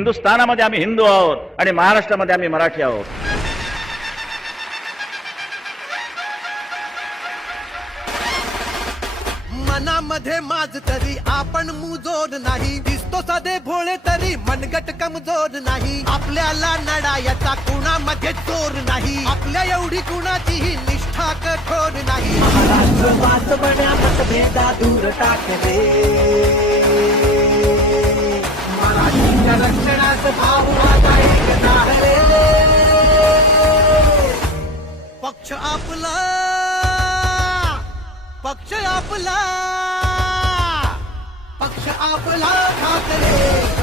हिंदुस्थानामध्ये आम्ही हिंदू आहोत आणि महाराष्ट्रामध्ये आम्ही मराठी आहोत. मनामध्ये माझ तरी आपण मुजोर नाही, दिसतो साधे भोळे तरी मनगट कमजोर नाही. आपल्याला नडायाचा कुणामध्ये चोर नाही, आपल्या एवढी कुणाचीही निष्ठा कठोर नाही. महाराष्ट्र वाचवण्या मतभेदा दूर टाकले, मराठीच्या रक्षणात भाऊ आता एक नाहले. पक्ष आपला, पक्ष आपला, पक्ष आपला ठाकरे.